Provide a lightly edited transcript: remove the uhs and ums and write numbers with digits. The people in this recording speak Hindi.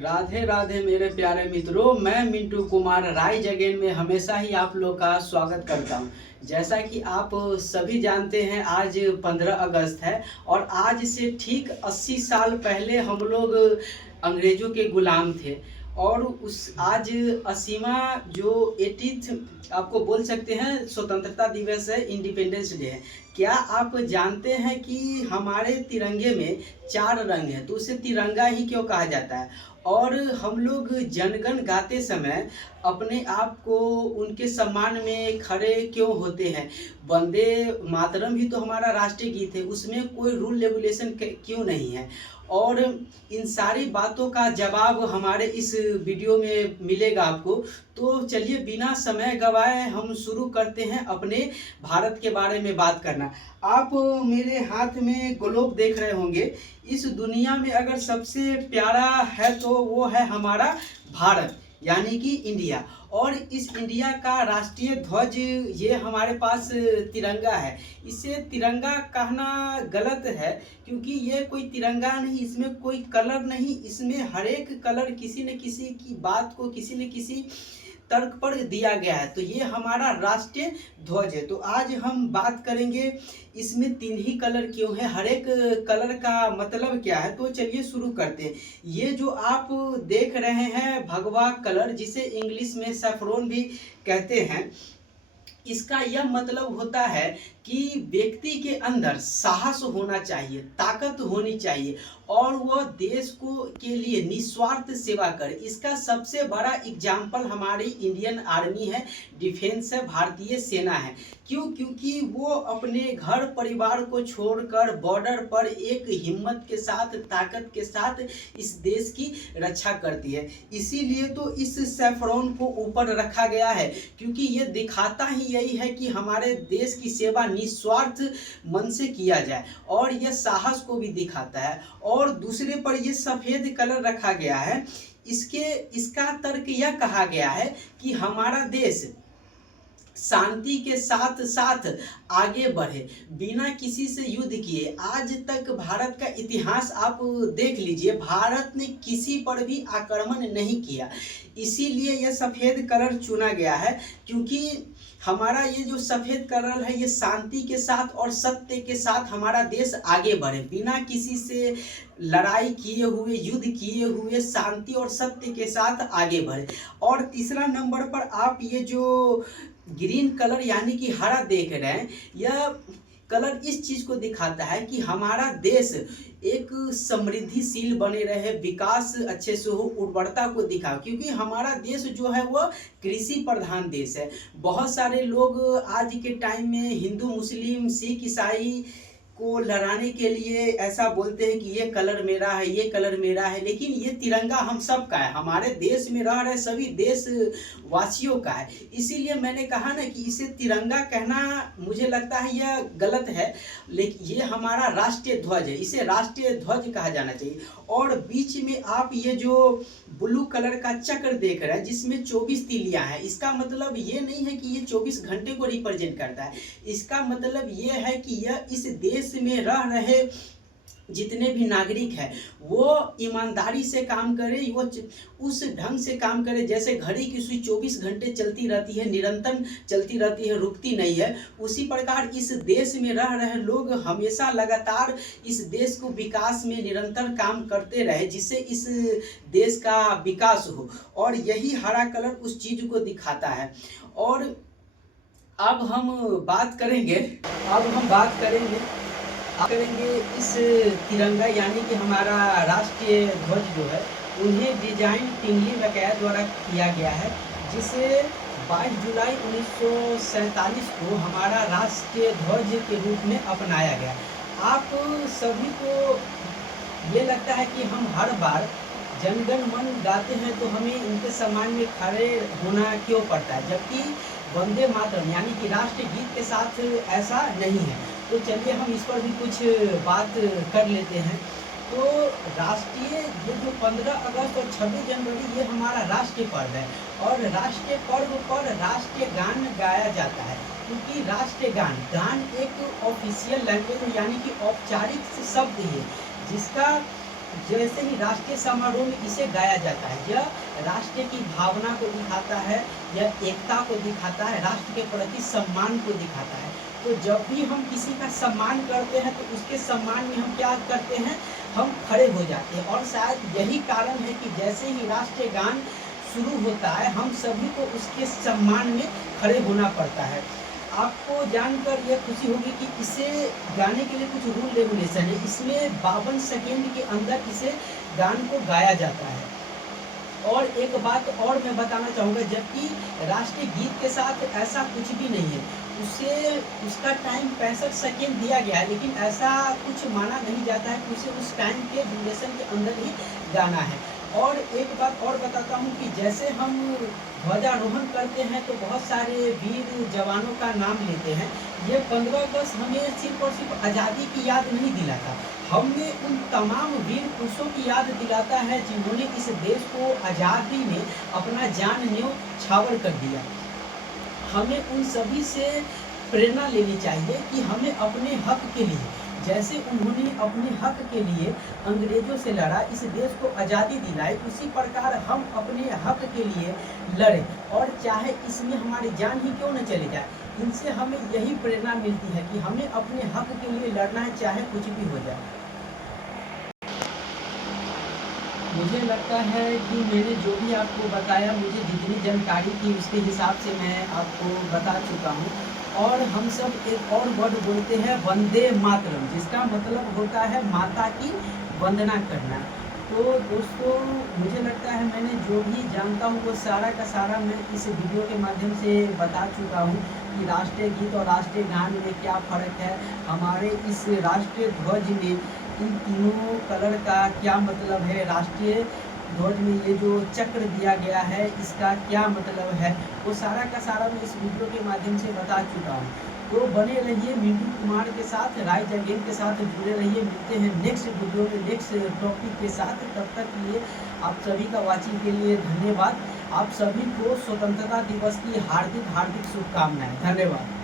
राधे राधे मेरे प्यारे मित्रों, मैं मिंटू कुमार राइज अगेन में हमेशा ही आप लोग का स्वागत करता हूं। जैसा कि आप सभी जानते हैं, आज 15 अगस्त है और आज से ठीक 80 साल पहले हम लोग अंग्रेजों के गुलाम थे। और उस आज 80वां जो 80th आपको बोल सकते हैं स्वतंत्रता दिवस है, इंडिपेंडेंस डे है। क्या आप जानते हैं कि हमारे तिरंगे में 4 रंग हैं, तो उसे तिरंगा ही क्यों कहा जाता है? और हम लोग जनगण गाते समय अपने आप को उनके सम्मान में खड़े क्यों होते हैं? वंदे मातरम भी तो हमारा राष्ट्रीय गीत है, उसमें कोई रूल रेगुलेशन क्यों नहीं है? और इन सारी बातों का जवाब हमारे इस वीडियो में मिलेगा आपको। तो चलिए बिना समय गवाए हम शुरू करते हैं अपने भारत के बारे में बात करना। आप मेरे हाथ में ग्लोब देख रहे होंगे। इस दुनिया में अगर सबसे प्यारा है तो वो है हमारा भारत, यानी कि इंडिया। और इस इंडिया का राष्ट्रीय ध्वज ये हमारे पास तिरंगा है। इसे तिरंगा कहना गलत है, क्योंकि ये कोई तिरंगा नहीं, इसमें कोई कलर नहीं, इसमें हर एक कलर किसी न किसी की बात को किसी न किसी तर्क पर दिया गया है। तो ये हमारा राष्ट्रीय ध्वज है। तो आज हम बात करेंगे इसमें 3 ही कलर क्यों है, हर एक कलर का मतलब क्या है। तो चलिए शुरू करते हैं। ये जो आप देख रहे हैं भगवा कलर, जिसे इंग्लिश में सैफरॉन भी कहते हैं, इसका यह मतलब होता है कि व्यक्ति के अंदर साहस होना चाहिए, ताकत होनी चाहिए और वह देश को के लिए निस्वार्थ सेवा करे। इसका सबसे बड़ा एग्जाम्पल हमारी इंडियन आर्मी है, डिफेंस है, भारतीय सेना है। क्यों? क्योंकि वो अपने घर परिवार को छोड़कर बॉर्डर पर एक हिम्मत के साथ, ताकत के साथ इस देश की रक्षा करती है। इसीलिए तो इस सैफरॉन को ऊपर रखा गया है, क्योंकि ये दिखाता ही यही है कि हमारे देश की सेवा निस्वार्थ मन से किया जाए, और यह साहस को भी दिखाता है। और दूसरे पर ये सफेद कलर रखा गया है। इसका तर्क यह कहा गया है कि हमारा देश शांति के साथ साथ आगे बढ़े, बिना किसी से युद्ध किए। आज तक भारत का इतिहास आप देख लीजिए, भारत ने किसी पर भी आक्रमण नहीं किया। इसीलिए यह सफ़ेद कलर चुना गया है, क्योंकि हमारा ये जो सफ़ेद कलर है, ये शांति के साथ और सत्य के साथ हमारा देश आगे बढ़े, बिना किसी से लड़ाई किए हुए, युद्ध किए हुए, शांति और सत्य के साथ आगे बढ़े। और तीसरा नंबर पर आप ये जो ग्रीन कलर यानी कि हरा देख रहे हैं, यह कलर इस चीज़ को दिखाता है कि हमारा देश एक समृद्धिशील बने रहे, विकास अच्छे से हो, उर्वरता को दिखा। क्योंकि हमारा देश जो है वह कृषि प्रधान देश है। बहुत सारे लोग आज के टाइम में हिंदू, मुस्लिम, सिख, ईसाई को लड़ाने के लिए ऐसा बोलते हैं कि ये कलर मेरा है, ये कलर मेरा है, लेकिन ये तिरंगा हम सब का है, हमारे देश में रह रहे सभी देशवासियों का है। इसीलिए मैंने कहा ना कि इसे तिरंगा कहना मुझे लगता है यह गलत है, लेकिन ये हमारा राष्ट्रीय ध्वज है, इसे राष्ट्रीय ध्वज कहा जाना चाहिए। और बीच में आप ये जो ब्लू कलर का चक्र देख रहे हैं, जिसमें 24 तीलियां हैं, इसका मतलब ये नहीं है कि ये 24 घंटे को रिप्रेजेंट करता है। इसका मतलब ये है कि यह इस देश में रह रहे जितने भी नागरिक हैं वो ईमानदारी से काम करे, वो उस ढंग से काम करे जैसे घड़ी की सुई 24 घंटे चलती रहती है, निरंतर चलती रहती है, रुकती नहीं है। उसी प्रकार इस देश में रह रहे लोग हमेशा लगातार इस देश को विकास में निरंतर काम करते रहे, जिससे इस देश का विकास हो। और यही हरा कलर उस चीज़ को दिखाता है। और अब हम बात करेंगे इस तिरंगा यानी कि हमारा राष्ट्रीय ध्वज जो है, उन्हें डिजाइन टिंगली मैकॉय द्वारा किया गया है, जिसे 22 जुलाई 1947 को हमारा राष्ट्रीय ध्वज के रूप में अपनाया गया। आप सभी को ये लगता है कि हम हर बार जनगण मन गाते हैं तो हमें इनके सम्मान में खड़े होना क्यों पड़ता है, जबकि वंदे मातरम यानी कि राष्ट्रीय गीत के साथ ऐसा नहीं है। तो चलिए हम इस पर भी कुछ बात कर लेते हैं। तो राष्ट्रीय ये जो 15 अगस्त और 26 जनवरी ये हमारा राष्ट्रीय पर्व है, और राष्ट्रीय पर्व पर राष्ट्रीय गान गाया जाता है। क्योंकि राष्ट्रीय गान एक ऑफिशियल लैंग्वेज यानी कि औपचारिक शब्द है, जिसका जैसे ही राष्ट्रीय समारोह में इसे गाया जाता है, यह राष्ट्र की भावना को दिखाता है, यह एकता को दिखाता है, राष्ट्र के प्रति सम्मान को दिखाता है। तो जब भी हम किसी का सम्मान करते हैं तो उसके सम्मान में हम क्या करते हैं, हम खड़े हो जाते हैं। और शायद यही कारण है कि जैसे ही राष्ट्रीय गान शुरू होता है हम सभी को उसके सम्मान में खड़े होना पड़ता है। आपको जानकर यह खुशी होगी कि इसे गाने के लिए कुछ रूल रेगुलेशन है। इसमें 52 सेकेंड के अंदर इसे गान को गाया जाता है। और एक बात और मैं बताना चाहूँगा, जबकि राष्ट्रीय गीत के साथ ऐसा कुछ भी नहीं है, उसे उसका टाइम 65 सेकेंड दिया गया है, लेकिन ऐसा कुछ माना नहीं जाता है कि उसे उस टाइम के ड्यूरेशन के अंदर ही गाना है। और एक बात और बताता हूँ कि जैसे हम ध्वजारोहण करते हैं तो बहुत सारे वीर जवानों का नाम लेते हैं। ये 15 अगस्त हमें सिर्फ और सिर्फ आज़ादी की याद नहीं दिलाता, हमें उन तमाम वीर पुरुषों की याद दिलाता है जिन्होंने इस देश को आज़ादी में अपना जान न्योछावर कर दिया। हमें उन सभी से प्रेरणा लेनी चाहिए कि हमें अपने हक के लिए, जैसे उन्होंने अपने हक के लिए अंग्रेजों से लड़ा, इस देश को आज़ादी दिलाई, उसी प्रकार हम अपने हक के लिए लड़ें। और चाहे इसमें हमारी जान ही क्यों न चली जाए, इनसे हमें यही प्रेरणा मिलती है कि हमें अपने हक के लिए लड़ना है, चाहे कुछ भी हो जाए। मुझे लगता है कि मैंने जो भी आपको बताया, मुझे जितनी जानकारी थी उसके हिसाब से मैं आपको बता चुका हूँ। और हम सब एक और वर्ड बोलते हैं वंदे मातरम, जिसका मतलब होता है माता की वंदना करना। तो दोस्तों, मुझे लगता है मैंने जो भी जानता हूँ वो सारा का सारा मैं इस वीडियो के माध्यम से बता चुका हूँ कि राष्ट्रीय गीत और राष्ट्रीय गान में क्या फ़र्क है, हमारे इस राष्ट्रीय ध्वज में इन तीनों कलर का क्या मतलब है, राष्ट्रीय ध्वज में ये जो चक्र दिया गया है इसका क्या मतलब है, वो सारा का सारा मैं इस वीडियो के माध्यम से बता चुका हूँ। तो बने रहिए मिंटू कुमार के साथ, राइज अगेन के साथ जुड़े रहिए। मिलते हैं नेक्स्ट वीडियो में नेक्स्ट टॉपिक के साथ। तब तक के लिए आप सभी का वॉचिंग के लिए धन्यवाद। आप सभी को स्वतंत्रता दिवस की हार्दिक हार्दिक शुभकामनाएं। धन्यवाद।